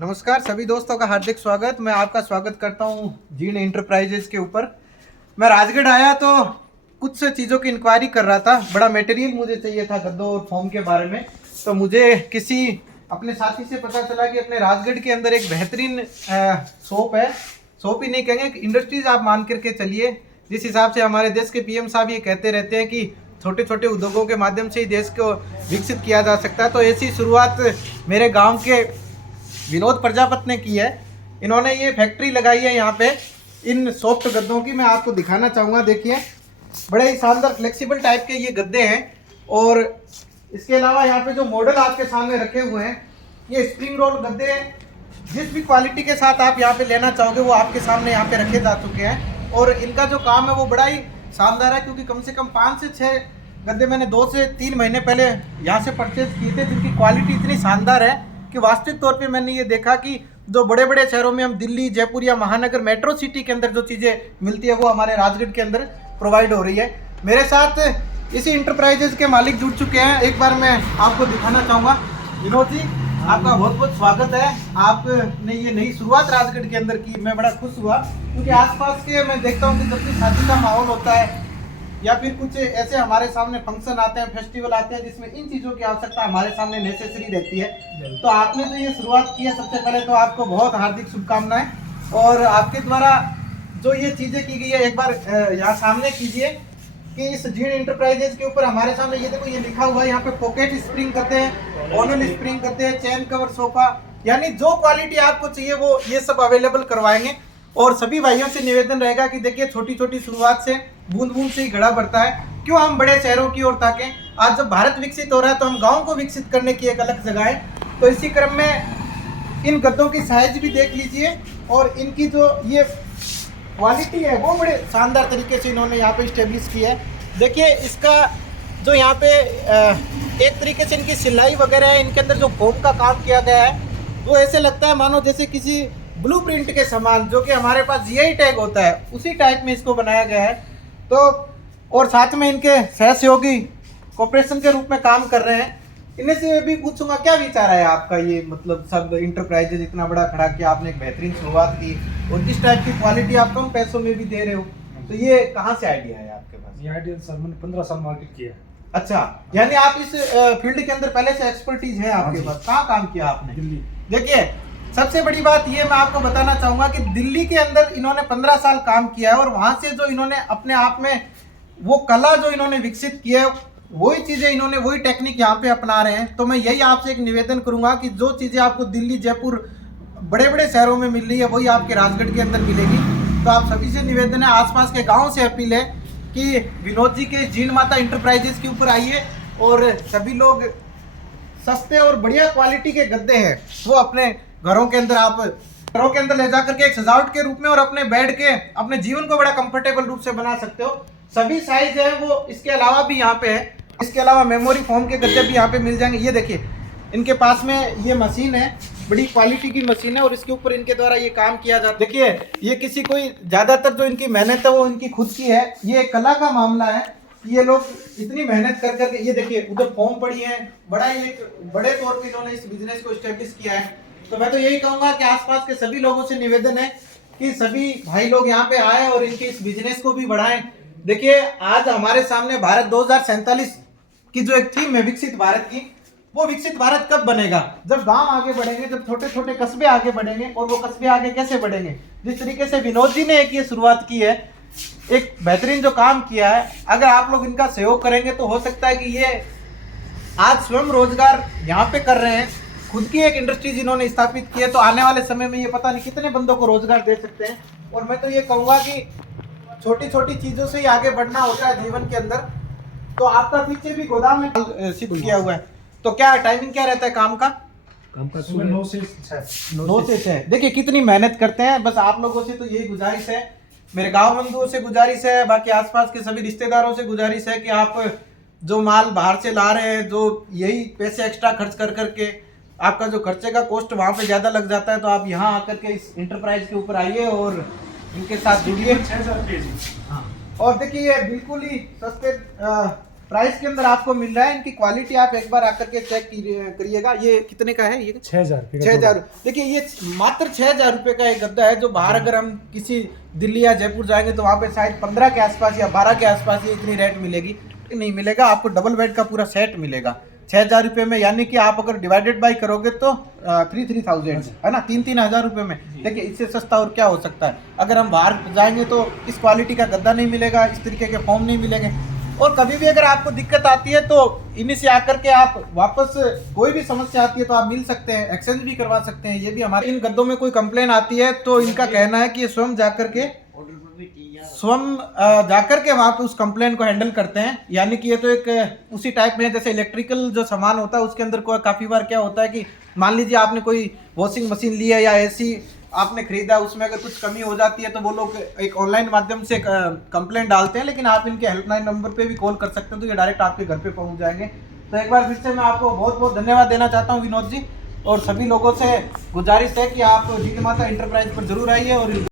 नमस्कार सभी दोस्तों का हार्दिक स्वागत। मैं आपका स्वागत करता हूं जीन इंटरप्राइजेज के ऊपर। मैं राजगढ़ आया तो कुछ चीज़ों की इंक्वायरी कर रहा था। बड़ा मटेरियल मुझे चाहिए था गद्दों और फॉर्म के बारे में। तो मुझे किसी अपने साथी से पता चला कि अपने राजगढ़ के अंदर एक बेहतरीन शॉप है। शॉप ही नहीं कहेंगे, इंडस्ट्रीज आप मान करके चलिए। जिस हिसाब से हमारे देश के पीएम साहब ये कहते रहते हैं कि छोटे छोटे उद्योगों के माध्यम से ही देश को विकसित किया जा सकता है, तो ऐसी शुरुआत मेरे गाँव के विनोद प्रजापत ने की है। इन्होंने ये फैक्ट्री लगाई है यहाँ पे इन सॉफ्ट गद्दों की। मैं आपको दिखाना चाहूँगा, देखिए बड़े ही शानदार फ्लेक्सिबल टाइप के ये गद्दे हैं। और इसके अलावा यहाँ पे जो मॉडल आपके सामने रखे हुए हैं ये स्प्रिंग रोल गद्दे हैं। जिस भी क्वालिटी के साथ आप यहाँ पे लेना चाहोगे वो आपके सामने यहाँ पे रखे जा चुके हैं। और इनका जो काम है वो बड़ा ही शानदार है, क्योंकि कम से कम 5 से 6 गद्दे मैंने 2 से 3 महीने पहले यहाँ से परचेज किए थे, जिनकी क्वालिटी इतनी शानदार है कि वास्तविक तौर पे मैंने ये देखा कि जो बड़े बड़े शहरों में हम दिल्ली, जयपुर या महानगर मेट्रो सिटी के अंदर जो चीज़ें मिलती है वो हमारे राजगढ़ के अंदर प्रोवाइड हो रही है। मेरे साथ इसी इंटरप्राइजेज के मालिक जुड़ चुके हैं। एक बार मैं आपको दिखाना चाहूँगा। विनोद जी, आपका बहुत बहुत स्वागत है। आपने ये नई शुरुआत राजगढ़ के अंदर की, मैं बड़ा खुश हुआ, क्योंकि आसपास के मैं देखता हूँ कि जब भी शादी का माहौल होता है या फिर कुछ ऐसे हमारे सामने फंक्शन आते हैं, फेस्टिवल आते हैं, जिसमें इन चीज़ों की आवश्यकता हमारे सामने नेसेसरी रहती है। तो आपने तो ये शुरुआत की है, सबसे पहले तो आपको बहुत हार्दिक शुभकामनाएं। और आपके द्वारा जो ये चीज़ें की गई है, एक बार यहाँ सामने कीजिए कि इस जीन इंटरप्राइजेज के ऊपर हमारे सामने ये देखो, ये लिखा हुआ है यहाँ पे पॉकेट स्प्रिंग करते हैं, ऑनल स्प्रिंग करते हैं, चेन कवर सोफा, यानी जो क्वालिटी आपको चाहिए वो ये सब अवेलेबल करवाएंगे। और सभी भाइयों से निवेदन रहेगा कि देखिए छोटी छोटी शुरुआत से बूंद बूंद से ही घड़ा बढ़ता है। क्यों हम बड़े शहरों की ओर ताकें? आज जब भारत विकसित हो रहा है तो हम गाँव को विकसित करने की एक अलग जगह है। तो इसी क्रम में इन गद्दों की साइज भी देख लीजिए और इनकी जो ये क्वालिटी है वो बड़े शानदार तरीके से इन्होंने यहाँ पे इस्टेब्लिश की है। देखिए इसका जो यहाँ पे एक तरीके से इनकी सिलाई वगैरह है, इनके अंदर जो फोम का काम किया गया है वो ऐसे लगता है मानो जैसे किसी ब्लूप्रिंट के समान, जो कि हमारे पास जीआई टैग होता है उसी टाइप में इसको बनाया गया है। तो और साथ में इनके सहयोगी कॉर्पोरेशन के रूप में काम कर रहे हैं। इन्हें से भी पूछूंगा क्या विचार है आपका, ये मतलब सब इंटरप्राइजेज इतना बड़ा खड़ा किया आपने, एक बेहतरीन शुरुआत की और जिस टाइप की क्वालिटी आप कम पैसों में भी दे रहे हो, तो ये कहाँ से आइडिया है आपके पास? ये आइडिया सर मैंने 15 साल मार्केट किया है। अच्छा, यानी आप इस फील्ड के अंदर पहले से एक्सपर्टीज है आपके पास। कहाँ काम किया आपने? दिल्ली। देखिए सबसे बड़ी बात ये मैं आपको बताना चाहूँगा कि दिल्ली के अंदर इन्होंने 15 साल काम किया है और वहाँ से जो इन्होंने अपने आप में वो कला जो इन्होंने विकसित की है, वही चीज़ें इन्होंने वही टेक्निक यहाँ पे अपना रहे हैं। तो मैं यही आपसे एक निवेदन करूँगा कि जो चीज़ें आपको दिल्ली, जयपुर, बड़े बड़े शहरों में मिल रही है वही आपके राजगढ़ के अंदर मिलेगी। तो आप सभी से निवेदन है, आसपास के गाँव से अपील है कि विनोद जी के जीन माता इंटरप्राइजेज के ऊपर आइए और सभी लोग सस्ते और बढ़िया क्वालिटी के गद्दे हैं वो अपने घरों के अंदर ले जाकर के एक सजावट के रूप में और अपने बैठ के अपने जीवन को बड़ा कंफर्टेबल रूप से बना सकते हो। सभी साइज है वो इसके अलावा भी यहाँ पे है। इसके अलावा मेमोरी फोम के गद्दे भी यहाँ पे मिल जाएंगे। ये देखिए इनके पास में ये मशीन है, बड़ी क्वालिटी की मशीन है और इसके ऊपर इनके द्वारा ये काम किया जाता है। देखिए ये किसी कोई ज़्यादातर जो इनकी मेहनत है वो इनकी खुद की है, ये एक कला का मामला है। ये लोग इतनी मेहनत कर करके, ये देखिए उधर फॉर्म पड़ी है, बड़ा ही एक बड़े तौर पे इन्होंने इस बिजनेस को एस्टेब्लिश किया है। तो मैं तो यही कहूँगा कि आसपास के सभी लोगों से निवेदन है कि सभी भाई लोग यहाँ पे आए और इनके इस बिजनेस को भी बढ़ाएं। देखिए आज हमारे सामने भारत 2047 की जो एक थीम है विकसित भारत की, वो विकसित भारत कब बनेगा? जब गांव आगे बढ़ेंगे, जब छोटे छोटे कस्बे आगे बढ़ेंगे। और वो कस्बे आगे कैसे बढ़ेंगे? जिस तरीके से विनोद जी ने एक ये शुरुआत की है, एक बेहतरीन जो काम किया है, अगर आप लोग इनका सहयोग करेंगे तो हो सकता है कि ये आज स्वयं रोजगार यहाँ पे कर रहे हैं, खुद की एक इंडस्ट्रीज इन्होंने स्थापित की है। तो आने वाले समय में ये पता नहीं कितने बंदों को रोजगार दे सकते हैं। और मैं तो ये कहूँगा कि छोटी छोटी चीज़ों से ही आगे बढ़ना होता है जीवन के अंदर। तो आपका पीछे भी गोदाम में शिफ्ट किया हुआ है, तो क्या टाइमिंग क्या रहता है काम का? सुबह 9 से 6। 9 से 6। देखिए कितनी मेहनत करते हैं। बस आप लोगों से तो यही गुजारिश है, मेरे गाँव बंधुओं से गुजारिश है, बाकी आसपास के सभी रिश्तेदारों से गुजारिश है कि आप जो माल बाहर से ला रहे हैं, जो यही पैसे एक्स्ट्रा खर्च कर करके आपका जो खर्चे का कॉस्ट वहाँ पे ज़्यादा लग जाता है, तो आप यहाँ आकर के इस इंटरप्राइज के ऊपर आइए और इनके साथ जुड़िए। 6000 पेज। हाँ, और देखिए ये बिल्कुल ही सस्ते प्राइस के अंदर आपको मिल रहा है। इनकी क्वालिटी आप एक बार आकर के चेक करिएगा। ये कितने का है? ये 6,000 6,000। देखिए ये मात्र 6,000 रुपये का एक गद्दा है, जो बाहर अगर हम किसी दिल्ली या जयपुर जाएंगे तो वहाँ पे शायद 15 के आसपास या 12 के आसपास ये इतनी रेट मिलेगी, नहीं मिलेगा। आपको डबल बेड का पूरा सेट मिलेगा 6,000 रुपये में, यानी कि आप अगर डिवाइडेड बाई करोगे तो 3,000 है ना, 3,000 रुपये में। देखिए इससे सस्ता और क्या हो सकता है। अगर हम बाहर जाएंगे तो इस क्वालिटी का गद्दा नहीं मिलेगा, इस तरीके के फॉर्म नहीं मिलेंगे। और कभी भी अगर आपको दिक्कत आती है तो इन्हीं से आकर के आप वापस, कोई भी समस्या आती है तो आप मिल सकते हैं, एक्सचेंज भी करवा सकते हैं। ये भी हमारे इन गद्दों में कोई कंप्लेन आती है तो इनका कहना है कि ये स्वयं जाकर के वहाँ पे उस कंप्लेन को हैंडल करते हैं। यानी कि ये तो एक उसी टाइप में है जैसे इलेक्ट्रिकल जो सामान होता है उसके अंदर कोई काफ़ी बार क्या होता है कि मान लीजिए आपने कोई वॉशिंग मशीन ली है या एसी आपने खरीदा, उसमें अगर कुछ कमी हो जाती है तो वो लोग एक ऑनलाइन माध्यम से कंप्लेंट डालते हैं, लेकिन आप इनके हेल्पलाइन नंबर पे भी कॉल कर सकते हैं तो ये डायरेक्ट आपके घर पे पहुंच जाएंगे। तो एक बार फिर से मैं आपको बहुत बहुत धन्यवाद देना चाहता हूं विनोद जी, और सभी लोगों से गुजारिश है कि आप जीत माता इंटरप्राइज पर जरूर आइए और